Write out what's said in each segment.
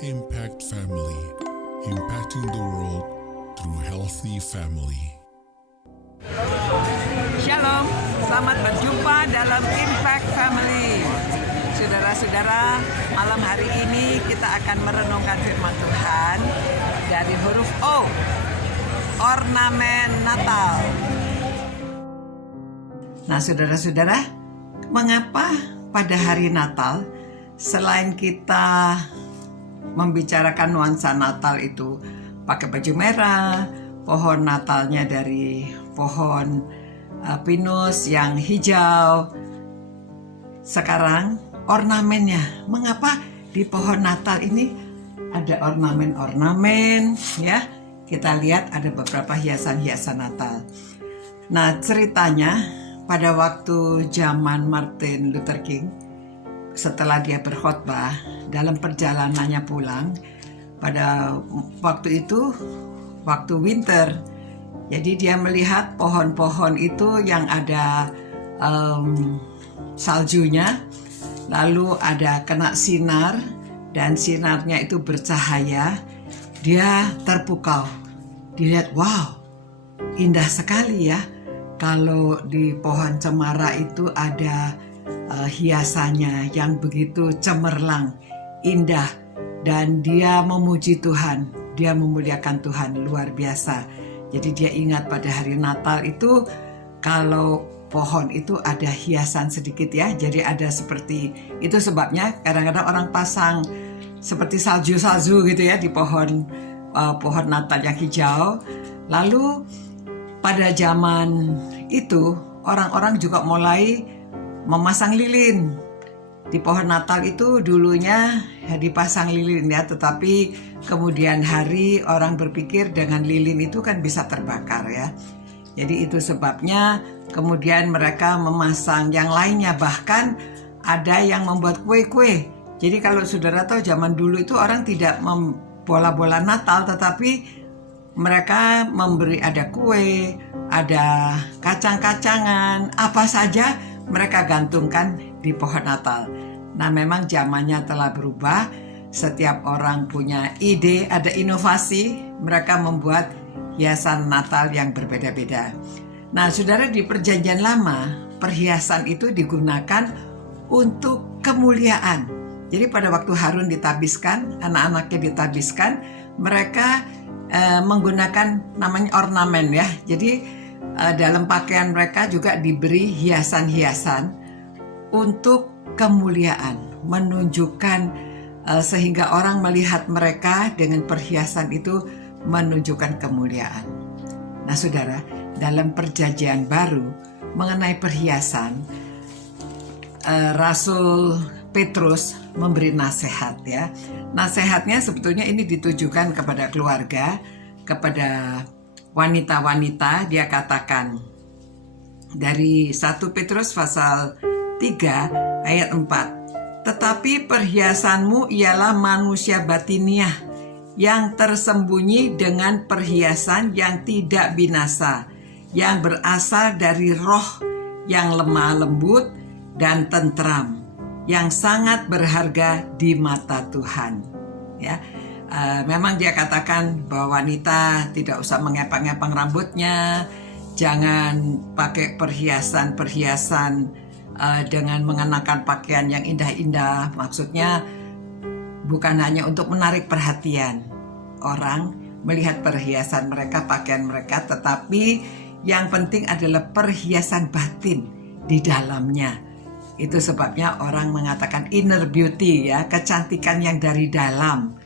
Impact Family, impacting the world through healthy family. Shalom, selamat berjumpa dalam Impact Family. Saudara-saudara, malam hari ini kita akan merenungkan firman Tuhan dari huruf O, ornamen Natal. Nah, saudara-saudara, mengapa pada hari Natal, selain kita membicarakan nuansa Natal itu pakai baju merah, pohon Natalnya dari pohon pinus yang hijau, sekarang ornamennya, mengapa di pohon Natal ini ada ornamen-ornamen, ya? Kita lihat ada beberapa hiasan-hiasan Natal. Nah, ceritanya pada waktu zaman Martin Luther King, setelah dia berkhotbah dalam perjalanannya pulang, pada waktu itu waktu winter, jadi dia melihat pohon-pohon itu yang ada saljunya, lalu ada kena sinar dan sinarnya itu bercahaya. Dia terpukau, dilihat, wow, indah sekali ya kalau di pohon cemara itu ada hiasannya yang begitu cemerlang, indah, dan dia memuji Tuhan, dia memuliakan Tuhan, luar biasa. Jadi dia ingat pada hari Natal itu kalau pohon itu ada hiasan sedikit ya, jadi ada seperti itu. Sebabnya kadang-kadang orang pasang seperti salju-salju gitu ya di pohon Natal yang hijau. Lalu pada zaman itu orang-orang juga mulai memasang lilin. Di pohon Natal itu dulunya dipasang lilin ya, tetapi kemudian hari orang berpikir dengan lilin itu kan bisa terbakar ya. Jadi itu sebabnya kemudian mereka memasang yang lainnya, bahkan ada yang membuat kue-kue. Jadi kalau saudara tahu zaman dulu itu orang tidak bola-bola Natal, tetapi mereka memberi, ada kue, ada kacang-kacangan, apa saja mereka gantungkan di pohon Natal. Nah, memang zamannya telah berubah. Setiap orang punya ide, ada inovasi, mereka membuat hiasan Natal yang berbeda-beda. Nah, saudara, di Perjanjian Lama, perhiasan itu digunakan untuk kemuliaan. Jadi pada waktu Harun ditabiskan, anak-anaknya ditabiskan, mereka menggunakan namanya ornamen ya. Jadi dalam pakaian mereka juga diberi hiasan-hiasan untuk kemuliaan, menunjukkan sehingga orang melihat mereka dengan perhiasan itu menunjukkan kemuliaan. Nah, saudara, dalam Perjanjian Baru mengenai perhiasan, Rasul Petrus memberi nasihat ya. Nasihatnya sebetulnya ini ditujukan kepada keluarga, kepada wanita-wanita. Dia katakan dari 1 Petrus pasal 3 ayat 4, tetapi perhiasanmu ialah manusia batiniah yang tersembunyi dengan perhiasan yang tidak binasa, yang berasal dari roh yang lemah lembut dan tentram, yang sangat berharga di mata Tuhan ya. Memang dia katakan bahwa wanita tidak usah mengepang-epang rambutnya, jangan pakai perhiasan-perhiasan dengan mengenakan pakaian yang indah-indah. Maksudnya bukan hanya untuk menarik perhatian orang melihat perhiasan mereka, pakaian mereka, tetapi yang penting adalah perhiasan batin di dalamnya. Itu sebabnya orang mengatakan inner beauty ya, kecantikan yang dari dalam.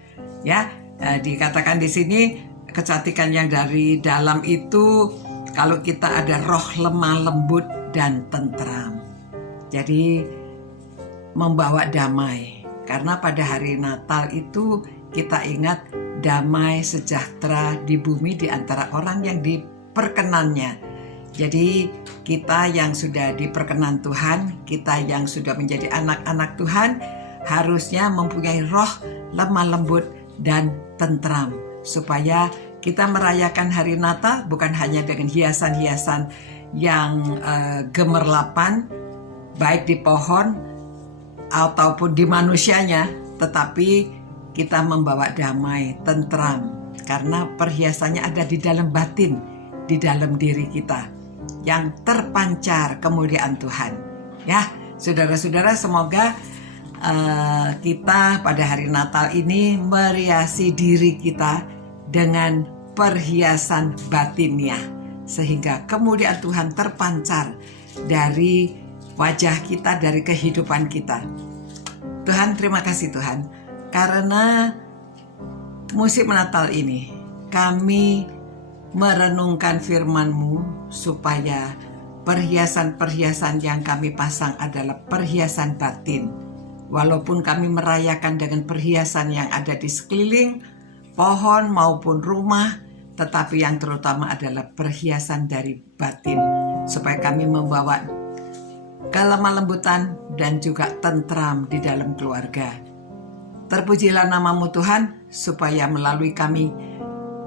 Ya, dikatakan di sini kecantikan yang dari dalam itu kalau kita ada roh lemah lembut dan tentram. Jadi membawa damai. Karena pada hari Natal itu kita ingat damai sejahtera di bumi di antara orang yang diperkenannya. Jadi kita yang sudah diperkenan Tuhan, kita yang sudah menjadi anak-anak Tuhan, harusnya mempunyai roh lemah lembut dan tentram, supaya kita merayakan hari Natal bukan hanya dengan hiasan-hiasan yang gemerlapan, baik di pohon ataupun di manusianya, tetapi kita membawa damai, tentram, karena perhiasannya ada di dalam batin, di dalam diri kita, yang terpancar kemuliaan Tuhan. Ya, saudara-saudara, semoga kita pada hari Natal ini meriasi diri kita dengan perhiasan batinnya, sehingga kemuliaan Tuhan terpancar dari wajah kita, dari kehidupan kita. Tuhan, terima kasih Tuhan, karena musim Natal ini kami merenungkan firman-Mu supaya perhiasan-perhiasan yang kami pasang adalah perhiasan batin. Walaupun kami merayakan dengan perhiasan yang ada di sekeliling pohon maupun rumah, tetapi yang terutama adalah perhiasan dari batin, supaya kami membawa kelemah lembutan dan juga tentram di dalam keluarga. Terpujilah nama-Mu Tuhan, supaya melalui kami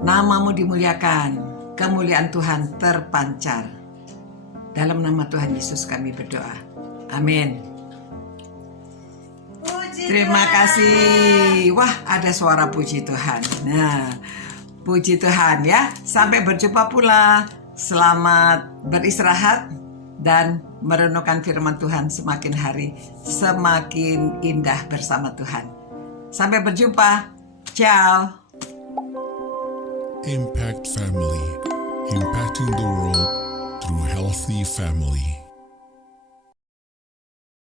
nama-Mu dimuliakan, kemuliaan Tuhan terpancar. Dalam nama Tuhan Yesus kami berdoa. Amin. Terima kasih. Wah, ada suara puji Tuhan. Nah, puji Tuhan ya. Sampai berjumpa pula. Selamat beristirahat dan merenungkan firman Tuhan semakin hari semakin indah bersama Tuhan. Sampai berjumpa. Ciao. Impact Family, impacting the world through healthy family.